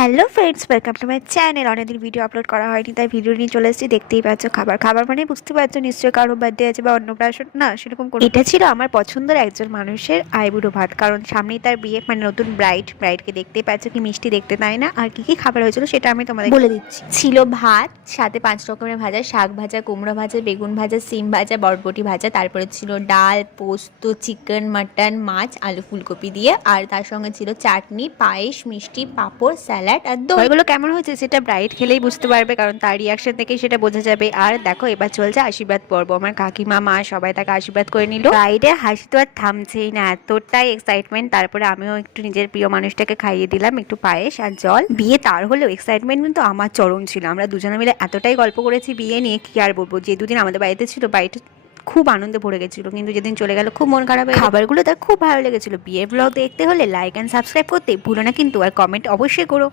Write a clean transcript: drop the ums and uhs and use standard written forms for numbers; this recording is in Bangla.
Hello friends, welcome to my channel. অনেকদিন ভিডিও আপলোড করা হয়নি, তাই ভিডিও নিয়ে চলে এসেছি। দেখতেই পাচ্ছ খাবার খাবার মানে বুঝতে পারছো নিশ্চয়ই কারো বার্থডে আছে বা অন্নপ্রাশন, না সেরকম কোনো। এটা ছিল আমার পছন্দের একজন মানুষের আইবুড়ো ভাত, কারণ সামনেই তার বিয়ে, মানে নতুন ব্রাইডকে দেখতেই পাচ্ছ কি মিষ্টি দেখতে, তাই না? আর কি কি খাবার হয়েছিল সেটা আমি তোমাদের বলে দিচ্ছি। ছিল ভাত, সাথে 5 রকমের ভাজা, শাক ভাজা, কুমড়ো ভাজা, বেগুন ভাজা, সিম ভাজা, বরবটি ভাজা, তারপরে ছিল ডাল, পোস্ত, চিকেন, মাটন, মাছ, আলু ফুলকপি দিয়ে, আর তার সঙ্গে ছিল চাটনি, পায়েস, মিষ্টি, পাঁপড়, স্যালাড আর দই। এগুলো কেমন হয়েছে সেটা ব্রাইড খেলেই বুঝতে পারবে, কারণ তার রিয়াকশন থেকেই সেটা বোঝা যাবে। আর দেখো এবার চলছে আশীর্বাদ পর্ব। আমার কাকিমা, মা সবাই তাকে আশীর্বাদ করে নিল। ব্রাইডের হাসি তো আর থামছেই না, এতটাই এক্সাইটমেন্ট। তারপরে আমিও একটু নিজের প্রিয় মানুষটাকে খাইয়ে দিলাম একটু পায়েস আর জল। বিয়ে তার হলেও এক্সাইটমেন্ট কিন্তু আমার চরম ছিল। আমরা দুজনে মিলে এতটাই গল্প করেছি বিয়ে নিয়ে, কি আর বলবো। যে দুদিন আমাদের বাড়িতে ছিল, বাড়িটা খুব আনন্দে ভরে গেছিল, কিন্তু যেদিন চলে গেল খুব মন খারাপ হয়ে। খাবারগুলো তার খুব ভালো লেগেছিল। বিয়ের ব্লগ দেখতে হলে লাইক অ্যান্ড সাবস্ক্রাইব করতে ভুলো না কিন্তু, আর কমেন্ট অবশ্যই করো।